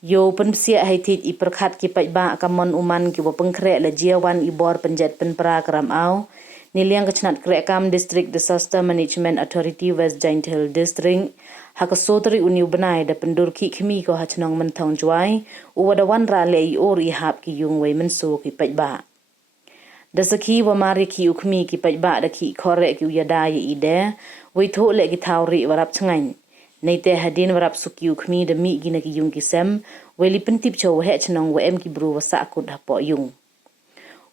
Yo pensia haitit I perkhat ki paidbah kamon uman ki wa pynkhreh la jiawan I bor penjet penpra karam au niliang kachnat krekam district disaster management authority west giant hill district hakasotri uniu benai da Pyndur khmi ko hachnong Mynthong juai uwadawan ra le I or I hap ki yung wei menso ki paidbah da sakhi wa mari ki khmi ki paidbah da ki khore ki uyada I de wei tho le ki thawri warap changain nei te hadin warap sukiu khmi da mi gina ki yung ki sem weli pentip cho he chnong wa em ki bru wa sa kut ha po yung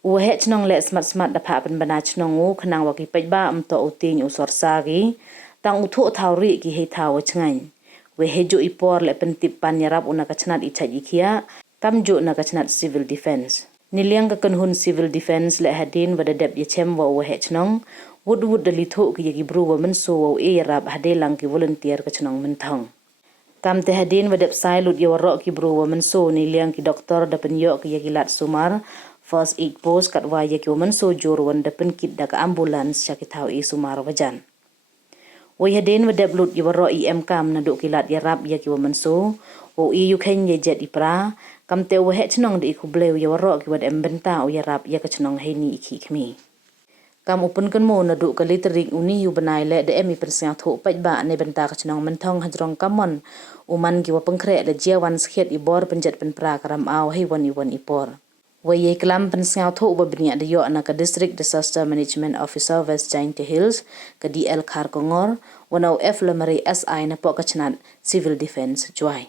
u he chnong le smart da pha pen bana chnong u khnang wa ki paidbah am to uting u sor sa gi tang u tho thawri ki he thaw changain we he jo ipor le pentip pan yarap una ka chnat I chaj ikhia kam jo na ka chnat civil defense niliang ka kanhun civil defense le hadin wa da dep ye chem wa he chnong wood da litho ki yagi bru wa menso wa e rap hade lang ki volunteer ka chnong Mynthong kam te hadin wa dep sai lut ye ro ki bru wa menso niliang ki doktor da pen yo ki yagi lat sumar first aid post kat wa ye ki menso jor wan da pen kit da ka ambulance cha ki thau I sumar wajan we hadin wa dep lut ye ro em kam na do ki lat ye rap ye ki menso o I yu khen ye jet I pra kam te wa he chnong de ku bleu ye ro ki wa em benta o ye rap ye ka chnong he ni ki khmi kam upun kan mo na du ka litering uni yu banai le de emi persang tho paidbah ne benta ka chnong Mynthong hajrong kamon uman ki wa pynkhreh le jiawan skhet I bor penjet penpra karam au hei wan I wan I por we ye klam persang tho ba bnia de yo na ka district disaster management officer west giant hills ka DL khar kongor wanau f lamari SI na po ka chnat civil defense juai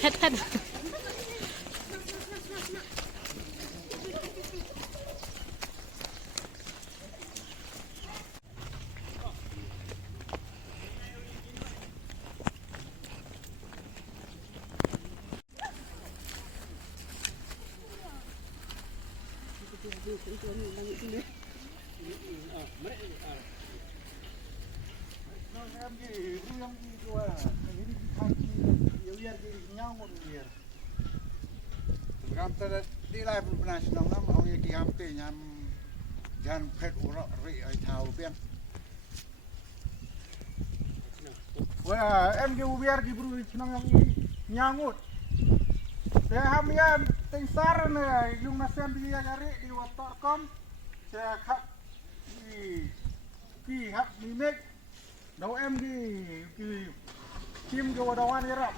pet Ramta di lai nasional nam au ye ki am te nyam jan phet uro ri ai thau bian wa em ki ubiar ki bru chnang yang nyangut te ham ya teng sar ne yung nasem bi ya gari di watorkom se khap ki hap ni mek dau em ki kim ke wadawan yarap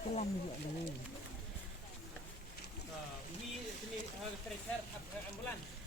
Kelam juga dari. We sini treasure ambulans.